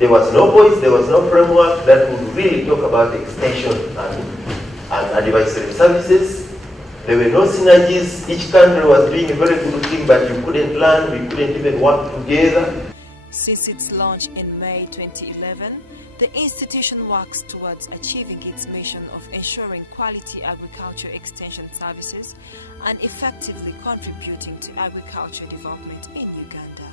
There was no voice, there was no framework that would really talk about extension and advisory services. There were no synergies. Each country was doing a very good thing, but you couldn't learn, we couldn't even work together. Since its launch in May 2011, the institution works towards achieving its mission of ensuring quality agriculture extension services and effectively contributing to agriculture development in Uganda.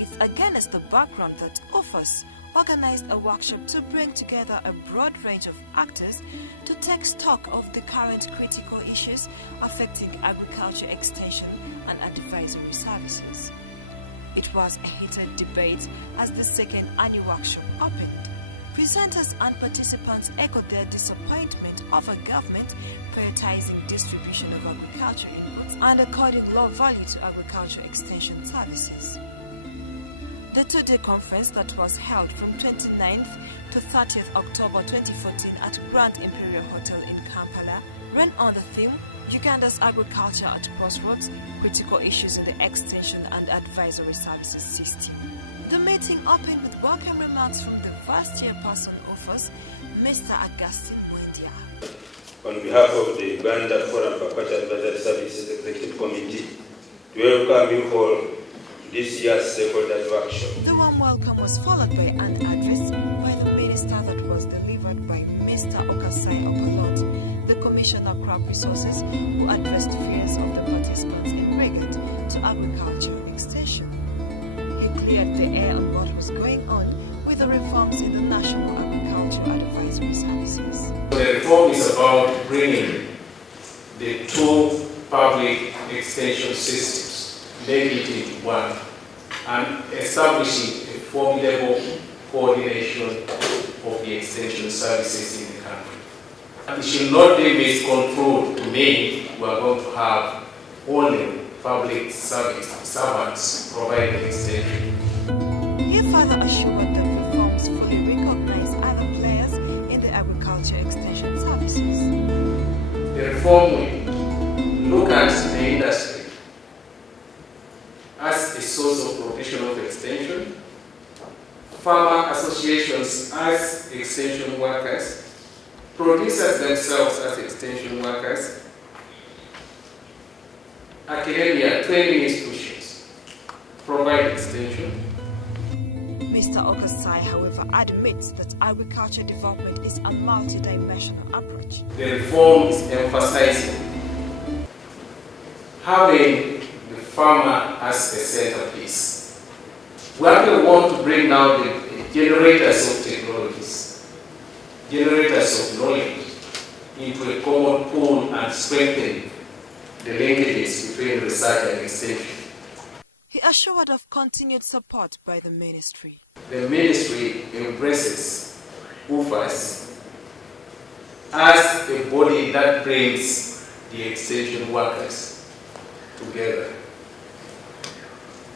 It's against the background that UFAAS organized a workshop to bring together a broad range of actors to take stock of the current critical issues affecting agriculture extension and advisory services. It was a heated debate as the second annual workshop opened. Presenters and participants echoed their disappointment over government prioritizing distribution of agriculture inputs and according low value to agriculture extension services. The two-day conference that was held from 29th to 30th October 2014 at Grand Imperial Hotel in Kampala ran on the theme Uganda's Agriculture at Crossroads, Critical Issues in the Extension and Advisory Services System. The meeting opened with welcome remarks from the Vice Chairperson of UFAAS, Mr. Augustine Mwendia. On behalf of the Uganda Forum for Aquatic Advisory Services Executive Committee, we welcome you for this year's stakeholders workshop. The warm welcome was followed by an address by the minister that was delivered by Mr. Okasai Opalot, the Commissioner of Crop Resources, who addressed fears of the participants in regard to agriculture extension. He cleared the air on what was going on with the reforms in the National Agriculture Advisory Services. The reform is about bringing the two public extension systems, making it into one, and establishing a formidable coordination of the extension services in the country. And it should not be misconstrued to mean we are going to have only public servants providing extension. He further assured that reforms fully recognize other players in the agriculture extension services. The reform will look at the industry as a source of provision of extension, farmer associations as extension workers, producers themselves as extension workers, academia, training institutions provide extension. Mr. Okasai, however, admits that agriculture development is a multidimensional approach. The reform is emphasizing having the farmer as a centerpiece. We actually want to bring now the generators of technologies, generators of knowledge into a common pool and strengthen the linkages between research and extension. He assured of continued support by the ministry. The ministry embraces UFAAS as a body that brings the extension workers together.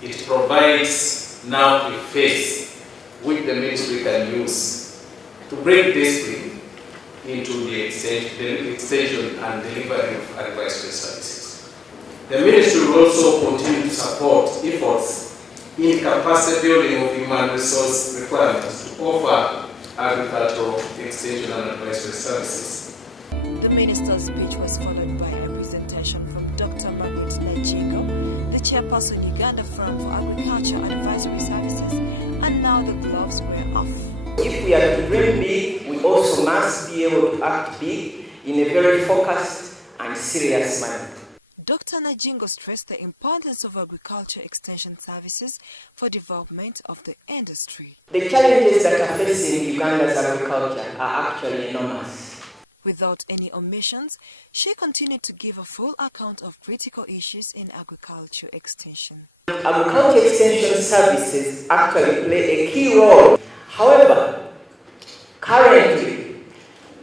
It provides now a face which the ministry can use to bring discipline into the extension and delivery of advisory services. The ministry will also continue to support efforts in capacity building of human resource requirements to offer agricultural extension and advisory services. The minister's speech was followed by a presentation from Dr. Margaret Najingo, the chairperson Uganda Forum for Agriculture Advisory Services, and now the gloves were off. If we are to dream big, we also must be able to act big in a very focused and serious manner. Dr. Najingo stressed the importance of agriculture extension services for development of the industry. The challenges that are facing Uganda's agriculture are actually enormous. Without any omissions, she continued to give a full account of critical issues in agriculture extension. Agriculture extension services actually play a key role. However, currently,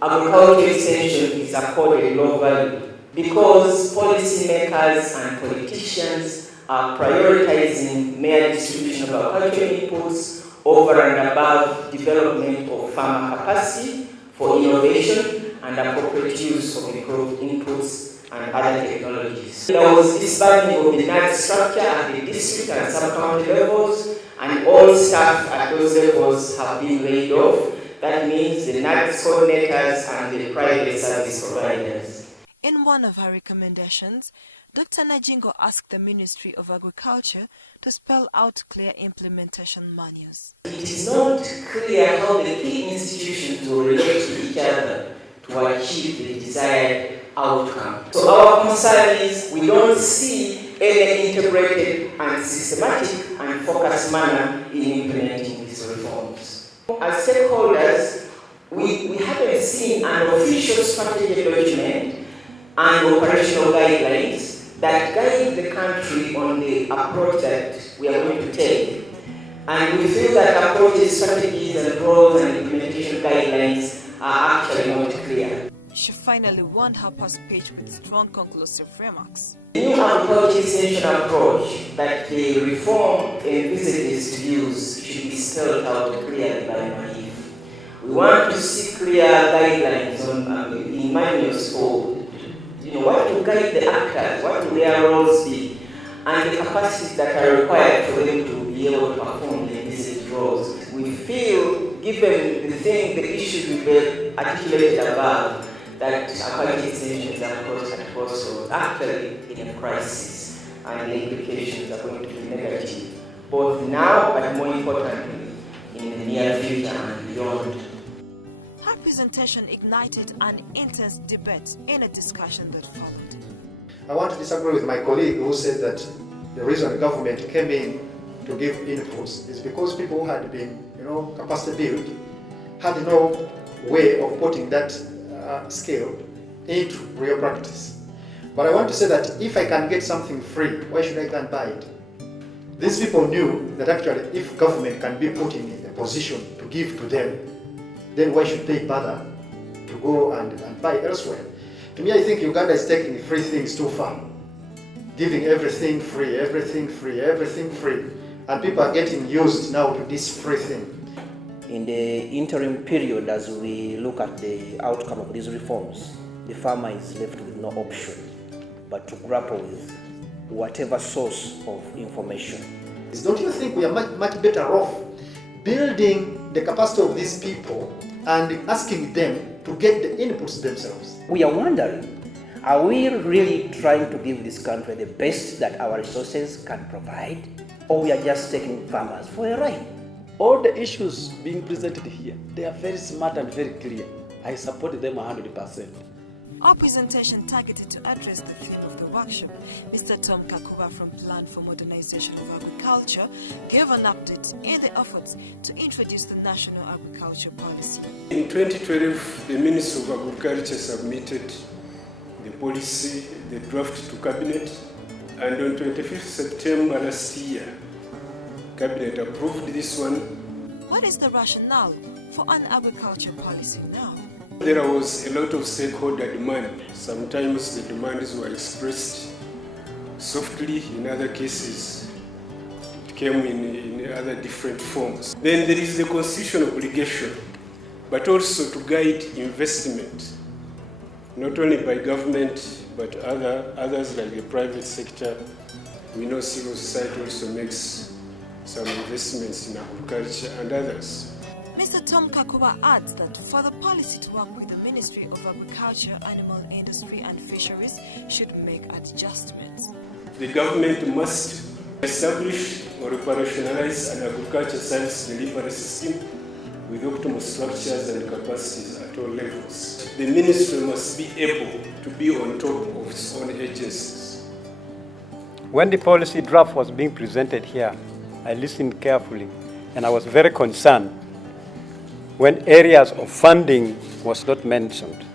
agriculture extension is accorded low value because policymakers and politicians are prioritizing mere distribution of agricultural inputs over and above development of farmer capacity for innovation and appropriate use of improved inputs and other technologies. There was disbanding of the NAD structure at the district and sub-county levels, and all staff at those levels have been laid off. That means the NAD coordinators and the private service providers. In one of her recommendations, Dr. Najingo asked the Ministry of Agriculture to spell out clear implementation manuals. It is not clear how the key institutions will relate to each other to achieve the desired outcome. So our concern is we don't see any integrated and systematic and focused manner in implementing these reforms. As stakeholders, we haven't seen an official strategy document and operational guidelines that guide the country on the approach that we are going to take. And we feel that approaches, strategies, and roles and implementation guidelines are actually not clear. She finally won her first page with strong conclusive remarks. The new agriculture extension approach that the reform envisages to use should be spelled out clearly by MAIF. We want to see clear guidelines in manuals for what to guide the actors, what will their roles be, and the capacities that are required for them to be able to perform the envisaged roles. We feel, given the issues we've articulated above, that agriculture extensions are at crossroads, actually in a crisis, and the implications are going to be negative, both now, but more importantly, in the near future and beyond. Her presentation ignited an intense debate in a discussion that followed. I want to disagree with my colleague who said that the reason the government came in to give inputs is because people who had been, capacity built had no way of putting that skill into real practice. But I want to say that if I can get something free, why should I go and buy it? These people knew that actually if government can be put in a position to give to them, then why should they bother to go and buy elsewhere? To me, I think Uganda is taking free things too far, giving everything free, everything free, everything free, and people are getting used now to this free thing. In the interim period, as we look at the outcome of these reforms, the farmer is left with no option but to grapple with whatever source of information. Don't you think we are much better off building the capacity of these people and asking them to get the inputs themselves? We are wondering, are we really trying to give this country the best that our resources can provide, or we are just taking farmers for a ride? All the issues being presented here, they are very smart and very clear. I support them 100%. Our presentation targeted to address the theme of the workshop. Mr. Tom Kakuba from Plan for Modernization of Agriculture gave an update in the efforts to introduce the National Agriculture Policy. In 2012, the Ministry of Agriculture submitted the policy, the draft to Cabinet, and on 25th September last year, Cabinet approved this one. What is the rationale for an agriculture policy now? There was a lot of stakeholder demand. Sometimes the demands were expressed softly, in other cases it came in other different forms. Then there is the constitutional obligation, but also to guide investment, not only by government, but others like the private sector. We know civil society also makes some investments in agriculture and others. Mr. Tom Kakuba adds that for the policy to work with the Ministry of Agriculture, Animal Industry and Fisheries should make adjustments. The government must establish or operationalize an agriculture service delivery system with optimal structures and capacities at all levels. The ministry must be able to be on top of its own agencies. When the policy draft was being presented here, I listened carefully and I was very concerned when areas of funding was not mentioned.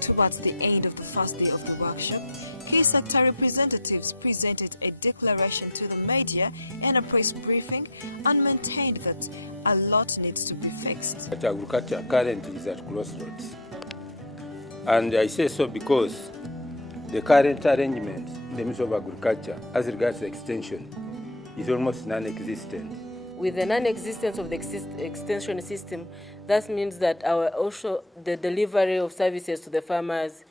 Towards the end of the first day of the workshop, key sector representatives presented a declaration to the media and a press briefing and maintained that a lot needs to be fixed. Agriculture currently is at crossroads. And I say so because the current arrangement in the Ministry of Agriculture as regards extension is almost non-existent. With the non-existence of the extension system, that means that the delivery of services to the farmers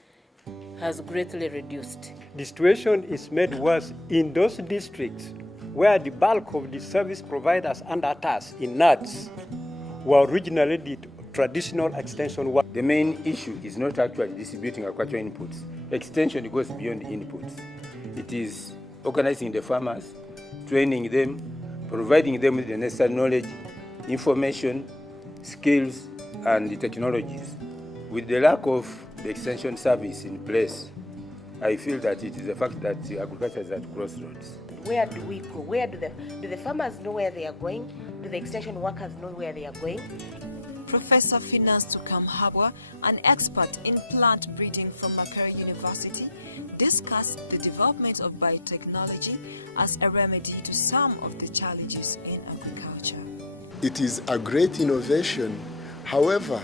has greatly reduced. The situation is made worse in those districts where the bulk of the service providers under us in NADS were originally the traditional extension work. The main issue is not actually distributing agricultural inputs. Extension goes beyond inputs. It is organizing the farmers, training them, providing them with the necessary knowledge, information, skills, and the technologies. With the lack of the extension service in place, I feel that it is a fact that agriculture is at crossroads. Where do we go? Where do the farmers know where they are going? Do the extension workers know where they are going? Professor Finance Tukamhabwa, an expert in plant breeding from Makerere University, discussed the development of biotechnology as a remedy to some of the challenges in agriculture. It is a great innovation. However,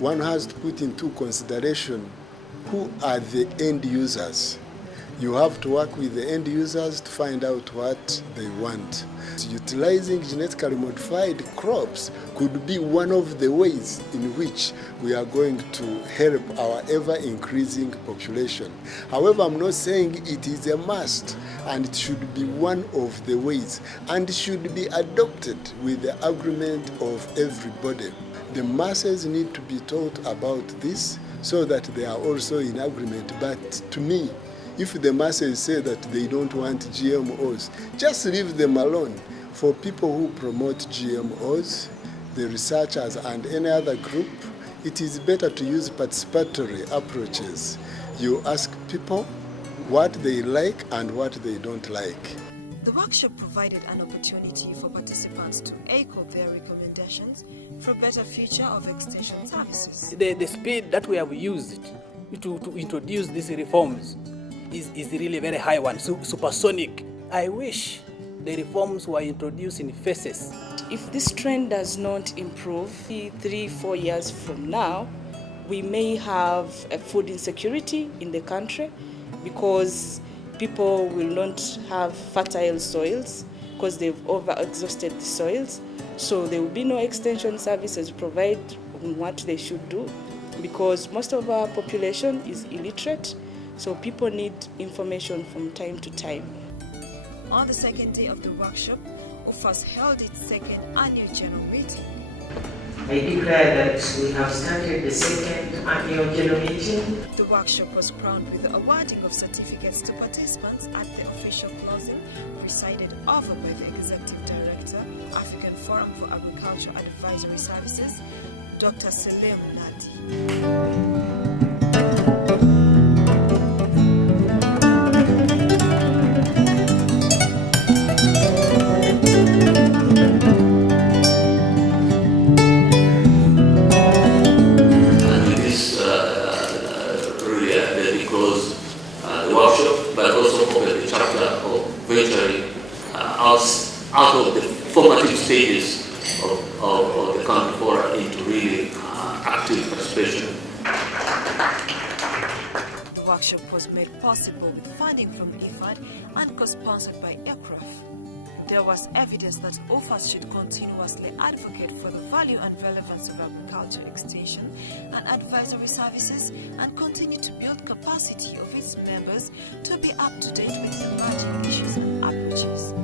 one has to put into consideration who are the end users. You have to work with the end users to find out what they want. Utilizing genetically modified crops could be one of the ways in which we are going to help our ever-increasing population. However, I'm not saying it is a must, and it should be one of the ways, and should be adopted with the agreement of everybody. The masses need to be taught about this so that they are also in agreement. But to me, if the masses say that they don't want GMOs, just leave them alone. For people who promote GMOs, the researchers and any other group, it is better to use participatory approaches. You ask people what they like and what they don't like. The workshop provided an opportunity for participants to echo their recommendations for a better future of extension services. The speed that we have used to introduce these reforms is really very high one, supersonic. I wish the reforms were introduced in phases. If this trend does not improve, 3-4 years from now, we may have a food insecurity in the country because people will not have fertile soils because they've over-exhausted the soils. So there will be no extension services provide what they should do because most of our population is illiterate. So people need information from time to time. On the second day of the workshop, UFAAS held its second annual general meeting. I declare that we have started the second annual general meeting. The workshop was crowned with the awarding of certificates to participants at the official closing, presided over by the Executive Director, African Forum for Agriculture Advisory Services, Dr. Selim Nadi. Out of the formative stages of the country for into really active participation. The workshop was made possible with funding from IFAD and co-sponsored by aircraft. There was evidence that UFAAS should continuously advocate for the value and relevance of agriculture extension and advisory services and continue to build capacity of its members to be up to date with emerging issues and approaches.